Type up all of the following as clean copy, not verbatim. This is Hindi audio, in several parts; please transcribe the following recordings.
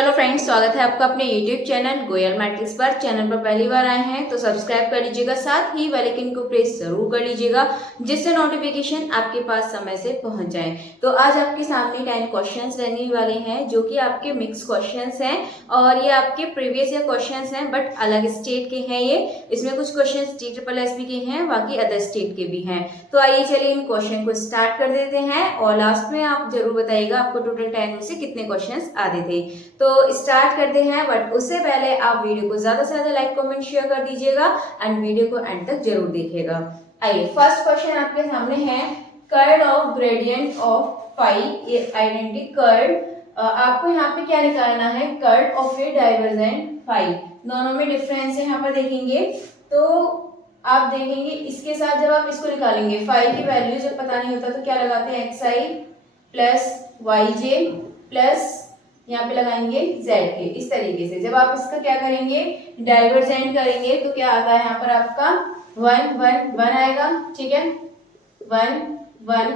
हेलो फ्रेंड्स, स्वागत है आपका अपने यूट्यूब चैनल गोयल मैट्रिक्स पर। चैनल पर पहली बार आए हैं तो सब्सक्राइब कर लीजिएगा, साथ ही बेल आइकन को प्रेस जरूर कर लीजिएगा जिससे नोटिफिकेशन आपके पास समय से पहुंच जाए। तो आज आपके सामने 10 क्वेश्चंस रहने वाले हैं जो कि आपके मिक्स क्वेश्चंस हैं और ये आपके प्रीवियस ईयर क्वेश्चंस हैं बट अलग स्टेट के हैं। ये इसमें कुछ क्वेश्चंस TSSB के हैं, बाकी अदर स्टेट के भी हैं। तो आइए चलिए इन क्वेश्चन को स्टार्ट कर देते हैं और लास्ट में आप जरूर बताइएगा आपको टोटल 10 में से कितने क्वेश्चंस आते थे। तो स्टार्ट करते हैं, बट उससे पहले आप वीडियो को ज्यादा से ज्यादा लाइक कमेंट शेयर कर दीजिएगा एंड वीडियो को एंड तक जरूर देखिएगा। आइए फर्स्ट क्वेश्चन आपके सामने है, curl of gradient of phi identity curl. आपको यहाँ पे क्या निकालना है, curl of a divergent phi. दोनों में डिफरेंस है, यहाँ पर देखेंगे तो आप देखेंगे इसके साथ जब आप इसको निकालेंगे फाई की वैल्यू जब पता नहीं होता तो क्या लगाते हैं, एक्स आई प्लस वाई जे प्लस यहाँ पे लगाएंगे जेड के। इस तरीके से जब आप इसका क्या करेंगे, डाइवर्जेंट करेंगे तो क्या आता है यहाँ पर आपका 1 1 1 आएगा, ठीक है, 1 1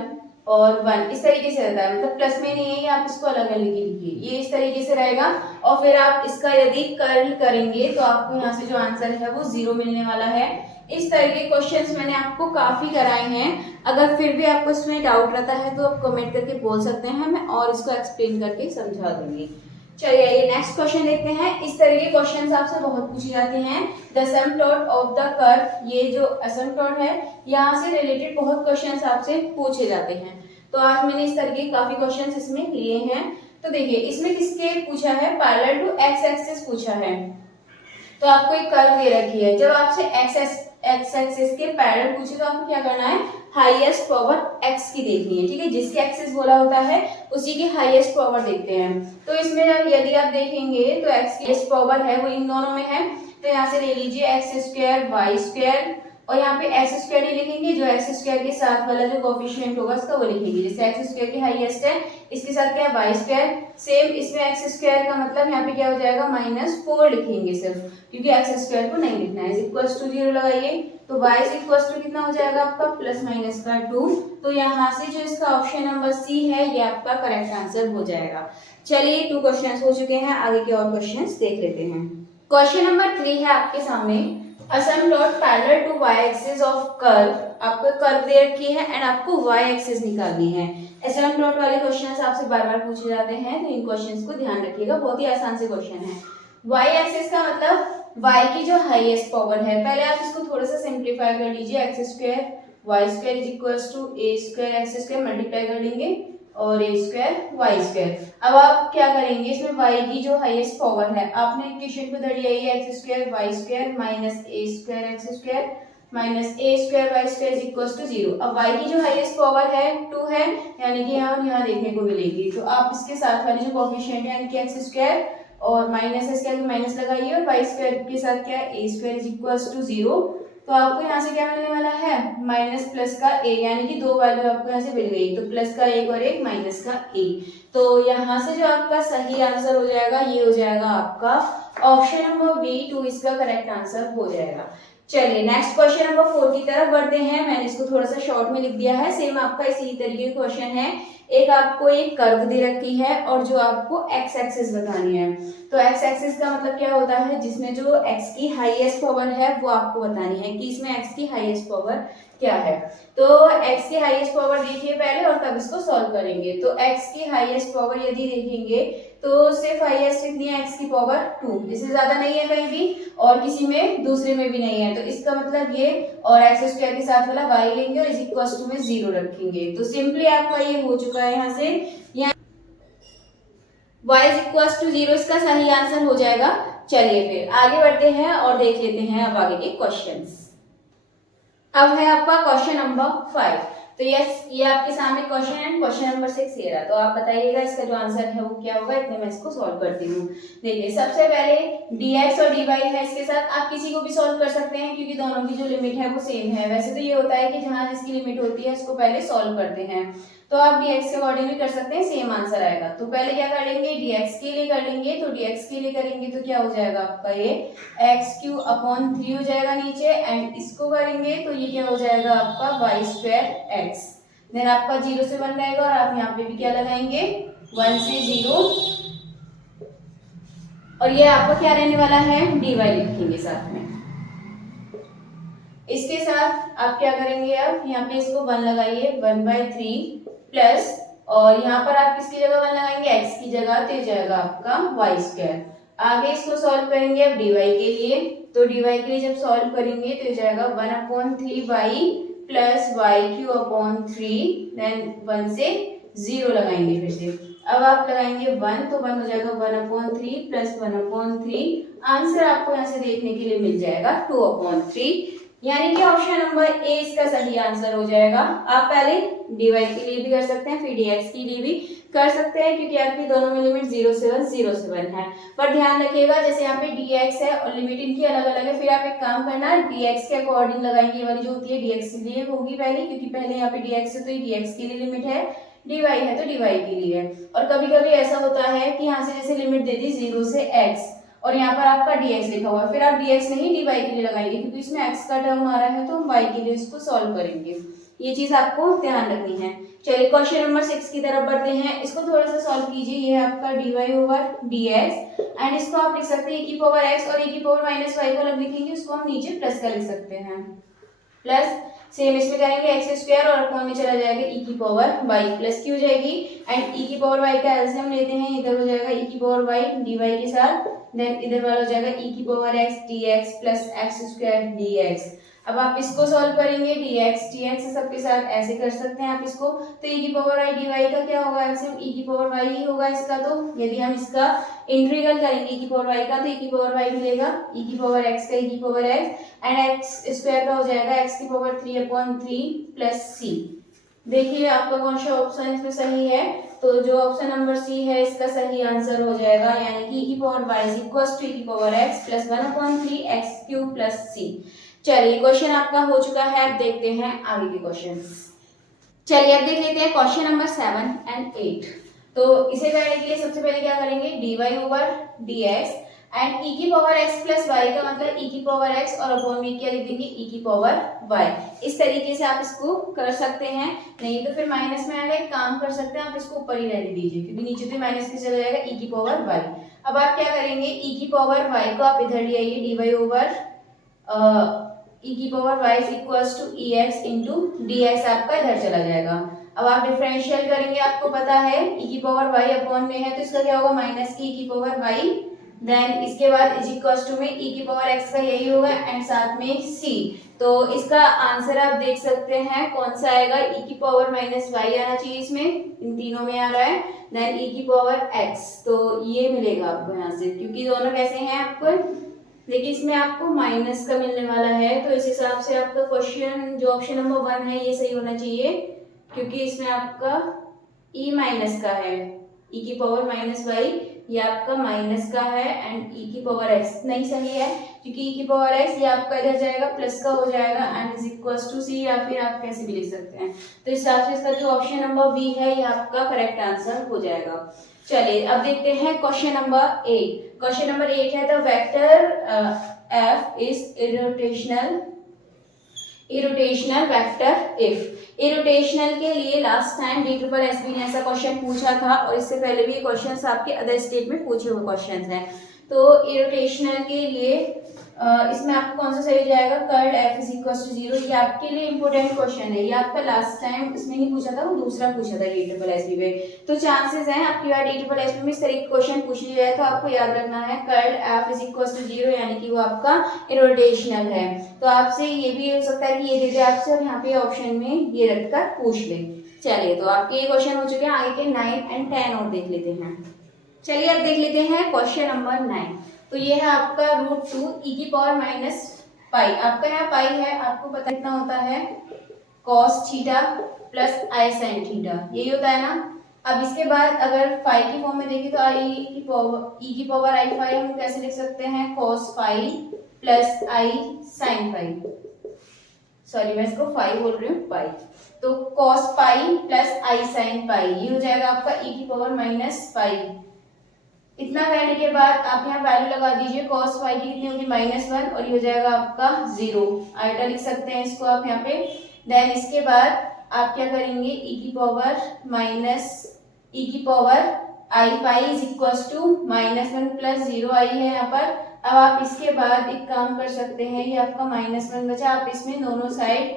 और 1 इस तरीके से रहता है, मतलब प्लस में नहीं है, आप इसको अलग अलग लिखिए, ये इस तरीके से रहेगा। और फिर आप इसका यदि कर्ल करेंगे तो आपको यहाँ से जो आंसर है वो 0 मिलने वाला है। इस तरह के क्वेश्चंस मैंने आपको काफी कराए हैं, अगर फिर भी आपको इसमें डाउट रहता है तो आप कमेंट करके बोल सकते हैं, मैं और इसको एक्सप्लेन करके समझा दूंगी। चलिए ये नेक्स्ट क्वेश्चन देखते हैं। इस तरह के क्वेश्चंस आपसे बहुत पूछे जाते हैं। द एसिम्पटोट ऑफ द कर्व, ये जो एसिम्पटोट है यहाँ से रिलेटेड बहुत क्वेश्चंस आपसे पूछे जाते हैं। तो आज मैंने इस तरह के काफी क्वेश्चंस इसमें लिए हैं। तो देखिए इसमें किसके पूछा है, पैरेलल टू एक्स एक्सिस पूछा है। तो आपको एक कर्व दे रखी है, जब आपसे एक्स एक्सिस के पैरेलल पूछे तो आपको क्या करना है, हाईएस्ट पावर एक्स की देखनी है, ठीक है, जिसके एक्सिस बोला होता है उसी की हाईएस्ट पावर देखते हैं। तो इसमें यदि आप देखेंगे तो एक्स की हाईएस्ट पावर है वो इन दोनों में है, तो यहाँ से ले लीजिए एक्स स्क्वायर वाई स्क्वायर और यहाँ पे एक्स स्क्वायर ही लिखेंगे, जो एक्स स्क्वायर के साथ वाला जो कोफिशिएंट होगा उसका वो लिखेंगे। जैसे एक्स स्क्वायर की हाईएस्ट है, इसके साथ क्या है वाई स्क्वायर, सेम इसमें एक्स स्क्वायर का मतलब यहाँ पे क्या हो जाएगा -4 लिखेंगे सिर्फ, क्योंकि एक्स स्क्वायर को नहीं लिखना है। इज इक्वल्स टू 0 लगाइए तो y इज इक्वल्स टू कितना हो जाएगा आपका +- 2। तो यहाँ से जो इसका ऑप्शन नंबर सी है ये आपका करेक्ट आंसर हो जाएगा। चलिए 2 क्वेश्चंस हो चुके हैं, आगे के और क्वेश्चंस देख लेते हैं। क्वेश्चन नंबर 3 है आपके सामने, asymptote parallel to y axis of curve. आपको कर्व दे रखी है एंड आपको y एक्सिस निकालनी है। असिम्पटोट वाले क्वेश्चंस आपसे बार बार पूछे जाते हैं, तो इन क्वेश्चंस को ध्यान रखिएगा, बहुत ही आसान से क्वेश्चन है। y एक्सिस का मतलब y की जो हाईएस्ट पावर है, पहले आप इसको थोड़ा सा सिंप्लीफाई कर लीजिए, x square y square is equals to a square x square multiply कर लेंगे और ए स्क्वायर वाई स्क्वायर। अब आप क्या करेंगे, इसमें y की जो हाईएस्ट पावर है आपने इक्वेशन को धरी आई है, x square y square minus a square x square minus a square y square is equals to 0। अब y की जो हाईएस्ट पावर है 2 है, यानी कि यहाँ देखने को मिलेगी, तो आप इसके साथ वाले जो कोफिशिएंट है यानी कि एक्स स्क्वायर और माइनस है, इसके माइनस लगाइए और वाई स्क्वायर के साथ क्या है ए स्क्वायर इज इक्वल्स टू 0। तो आपको यहाँ से क्या मिलने वाला है, माइनस प्लस का ए, यानी कि 2 वैल्यू आपको यहाँ से मिल गई, तो प्लस का 1 और 1 माइनस का ए। तो यहाँ से जो आपका सही आंसर हो जाएगा ये हो जाएगा आपका ऑप्शन नंबर बी 2, इसका करेक्ट आंसर हो जाएगा। चलिए नेक्स्ट क्वेश्चन नंबर 4 की तरफ बढ़ते हैं। मैंने इसको थोड़ा सा शॉर्ट में लिख दिया है, सेम आपका इसी तरीके का क्वेश्चन है। एक आपको एक कर्व दे रखी है और जो आपको एक्स एक्सिस बतानी है। तो एक्स एक्सिस का मतलब क्या होता है, जिसमें जो एक्स की हाईएस्ट पावर है वो आपको बतानी है कि इसमें एक्स की हाईएस्ट पावर क्या है। तो x की हाईएस्ट पावर देखिए पहले और तब इसको सॉल्व करेंगे। तो x की हाईएस्ट पावर यदि देखेंगे तो सिर्फ हाईएस्ट कितनी है, x की पावर 2, इससे ज्यादा नहीं है कहीं भी और किसी में दूसरे में भी नहीं है। तो इसका मतलब ये और एक्स स्क्वायर के साथ वाला y लेंगे और इज इक्वल्स टू में 0 रखेंगे। तो सिंपली आपका ये हो चुका है, यहाँ से y इज इक्वल्स टू 0 इसका सही आंसर हो जाएगा। चलिए फिर आगे बढ़ते हैं और देख लेते हैं अब आगे के क्वेश्चंस। अब है आपका क्वेश्चन नंबर 5। तो यस ये आपके सामने क्वेश्चन है, क्वेश्चन नंबर 6 ये रहा। तो आप बताइएगा इसका जो आंसर है वो क्या होगा, इतने मैं इसको सॉल्व करती हूँ। देखिए सबसे पहले dx और dy है, इसके साथ आप किसी को भी सॉल्व कर सकते हैं क्योंकि दोनों की जो लिमिट है वो सेम है। वैसे तो ये होता है कि जहाँ जिसकी लिमिट होती है उसको पहले सॉल्व करते हैं, तो आप dx के अकॉर्डिंग भी कर सकते हैं, सेम आंसर आएगा। तो पहले क्या कर लेंगे, dx के लिए कर लेंगे, तो dx के लिए करेंगे तो क्या हो जाएगा आपका ये x³ हो जाएगा नीचे, एंड इसको करेंगे तो ये क्या हो जाएगा आपका y²x। देन आपका 0 से 1 रहेगा और आप यहाँ पे भी क्या लगाएंगे 1 से 0 और ये आपका क्या रहने वाला है, dy लिखेंगे साथ में। इसके साथ आप क्या करेंगे, अब यहाँ पे इसको 1 लगाइए, 1/3 प्लस, और यहाँ पर आप किसकी जगह 1 लगाएंगे, x की जगह, तो ये जाएगा आपका y²। आगे इसको सॉल्व करेंगे अब dy के लिए, तो dy के लिए जब सॉल्व करेंगे तो ये जाएगा 1/3y प्लस y³ देन 1 से 0 लगाएंगे फिर से। अब आप लगाएंगे 1, तो 1 हो जाएगा 1/3 प्लस 1/3। आंसर आपको यहाँ से देखने के लिए मिल जाएगा 2/3, यानी कि ऑप्शन नंबर ए इसका सही आंसर हो जाएगा। आप पहले dy के लिए भी कर सकते हैं, फिर dx के लिए भी कर सकते हैं, क्योंकि आपकी दोनों में लिमिट 0 से 1 0 से 1 है। पर ध्यान रखिएगा, जैसे यहाँ पे dx है और लिमिट इनकी अलग अलग है, फिर आप एक काम करना, dx के अकॉर्डिंग लगाएंगे। ये वाली जो होती है dx के लिए होगी पहले, क्योंकि पहले यहाँ पे dx है तो ये dx के लिए लिमिट है, dy है तो dy के लिए है। और कभी कभी ऐसा होता है कि यहाँ से जैसे लिमिट दे दी 0 से x और यहाँ पर आपका dx लिखा हुआ है, फिर आप dx नहीं dy के लिए लगाएंगे, क्योंकि इसमें x का टर्म आ रहा है तो हम y के लिए इसको सॉल्व करेंगे। ये चीज आपको ध्यान रखनी है। चलिए क्वेश्चन नंबर 6 की तरफ बढ़ते हैं। इसको थोड़ा सा सॉल्व कीजिए। ये है आपका dy/dx एंड इसको आप लिख सकते हैं e⁻x और e⁻−y को अलग लिखेंगे, उसको हम नीचे प्लस का लिख सकते हैं। प्लस सेम इसमें करेंगे x² और अपॉन में चला जाएगा e⁻y, प्लस की हो जाएगी एंड e⁻y का एलसीएम लेते हैं, इधर हो जाएगा e⁻y dy के साथ, देन इधर वाला हो जाएगा e⁻x dx plus x² dx। अब आप इसको सॉल्व करेंगे, dx सबके साथ ऐसे कर सकते हैं आप इसको, तो e⁻y dy का क्या होगा, एलसीएम e⁻y ही होगा इसका। तो यदि हम इसका इंटीग्रल करेंगे e⁻y का, तो e⁻y मिलेगा, e⁻x का e⁻x एंड x² का हो जाएगा x³ प्लस c। देखिए आपका कौन सा ऑप्शन इसमें सही है, तो जो ऑप्शन नंबर सी है इसका सही आंसर हो जाएगा, यानी कि e⁻y plus 1/3 x³ plus c। चलिए क्वेश्चन आपका हो चुका है, अब देखते हैं आगे के क्वेश्चन। चलिए अब देख लेते हैं क्वेश्चन नंबर 7 और 8। तो इसे करने के लिए सबसे पहले क्या करेंगे, dy/dx and e⁻x plus y का मतलब e⁻x और अपॉन में क्या लिख देंगे e⁻y। इस तरीके से आप इसको कर सकते हैं, नहीं तो फिर माइनस में आएगा। एक काम कर सकते हैं, आप इसको ऊपर ही रहने दीजिए, क्योंकि नीचे तो माइनस के चला जाएगा e⁻y। अब आप क्या करेंगे, e⁻y को आप इधर ले आइए, e⁻y is equals to ex into dx आपका इधर चला जाएगा। अब आप डिफरेंशियल करेंगे, आपको पता है e⁻y अपॉन में है तो इसका क्या होगा, माइनस की e⁻y, देन इसके बाद इज इक्वल्स टू में e⁻x का यही होगा एंड साथ में c। तो इसका आंसर आप देख सकते हैं कौन सा आएगा, e⁻−y आना चाहिए, इसमें इन तीनों में आ रहा है, देन e⁻x। तो ये मिलेगा आपको यहाँ से, क्योंकि दोनों कैसे हैं आपको, देखिए इसमें आपको माइनस का मिलने वाला है, तो इस हिसाब से आपका क्वेश्चन जो ऑप्शन नंबर 1 है ये सही होना चाहिए, क्योंकि इसमें आपका e माइनस का है, e⁻−y ये आपका माइनस का है एंड e⁻x नहीं सही है, क्योंकि e⁻x ये आपका इधर जाएगा प्लस का हो जाएगा and is equals to c, या फिर आप कैसे भी लिख सकते हैं। तो इस हिसाब से इसका जो ऑप्शन नंबर बी है ये आपका करेक्ट आंसर हो जाएगा। चलिए अब देखते हैं क्वेश्चन नंबर 8। क्वेश्चन नंबर 8 है the vector f is irrotational vector if. Irrotational के लिए लास्ट टाइम DSSB ने ऐसा क्वेश्चन पूछा था, और इससे पहले भी ये क्वेश्चंस आपके अदर स्टेट में पूछे हुए क्वेश्चंस हैं। तो इरोटेशनल के लिए इसमें आपको कौन सा सही हो जाएगा, curl f is equal to 0। ये आपके लिए इंपॉर्टेंट क्वेश्चन है, ये आपका लास्ट टाइम इसमें नहीं पूछा था, वो दूसरा पूछा था DSSB में। तो चांसेस हैं आपकी बार DSSB में इस तरह के क्वेश्चन पूछ लिया जाए, तो आपको याद रखना है curl f is equal to 0, यानी कि वो आपका इरोटेशनल है। तो आपसे ये भी हो सकता है कि ये दे दे आपसे और यहाँ पे ऑप्शन में ये रखकर पूछ ले। चलिए तो आपके ये क्वेश्चन हो चुके हैं, आगे के 9 और 10 और देख लेते हैं। चलिए अब देख लेते हैं क्वेश्चन नंबर 9। तो ये है आपका √2 e⁻−π। आपका यहाँ पाई है, आपको पता कितना होता है, cos theta plus i sin theta, यही होता है ना। अब इसके बाद अगर फाई की फॉर्म में देखें तो e⁻i हम कैसे लिख सकते हैं, cos phi plus i sin फाई, सॉरी मैं इसको फाई बोल रही हूँ, पाई। तो cos pi plus i sin पाई, ये हो जाएगा आपका e⁻−π। इतना करने के बाद आप यहाँ वैल्यू लगा दीजिए, cos फाई की कितनी होगी, -1, और ये हो जाएगा आपका 0। आइटा लिख सकते हैं इसको आप यहाँ पे। देन इसके बाद आप क्या करेंगे, e⁻i i pi is equal to -1 plus 0 i है यहाँ पर। अब आप इसके बाद एक काम कर सकते हैं, ये आपका -1 बचा, आप इसमें दोनों साइड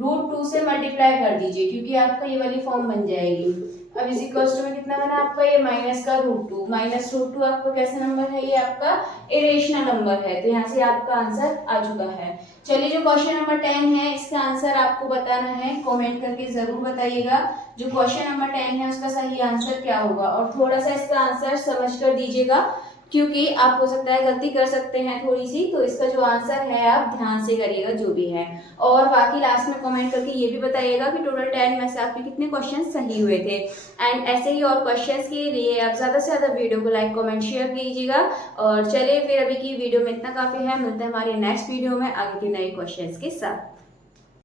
√2 से मल्टीप्लाई कर दीजिए क्योंकि आपका ये वाली फॉर्म बन जाएगी। अब इज इक्वल टू में कितना बना आपका, ये माइनस का √2, -√2 आपका कैसा नंबर है, ये आपका इरेशनल नंबर है, तो यहाँ से आपका आंसर आ चुका है। चलिए जो क्वेश्चन नंबर 10 है इसका आंसर आपको बताना है, कमेंट करके जरूर बताइएगा जो क्वेश्चन नंबर 10 है उसका सही आंसर क्या होगा। और थोड़ा सा इसका आंसर समझ कर दीजिएगा क्योंकि आप हो सकता है गलती कर सकते हैं थोड़ी सी, तो इसका जो आंसर है आप ध्यान से करिएगा जो भी है। और बाकी लास्ट में कमेंट करके ये भी बताइएगा कि टोटल 10 में से आपके कितने क्वेश्चन सही हुए थे। एंड ऐसे ही और क्वेश्चंस के लिए आप ज़्यादा से ज़्यादा वीडियो को लाइक कमेंट शेयर कीजिएगा। और चलिए फिर अभी की वीडियो में इतना काफ़ी है, मिलते हैं हमारे नेक्स्ट वीडियो में आगे के नए क्वेश्चन के साथ।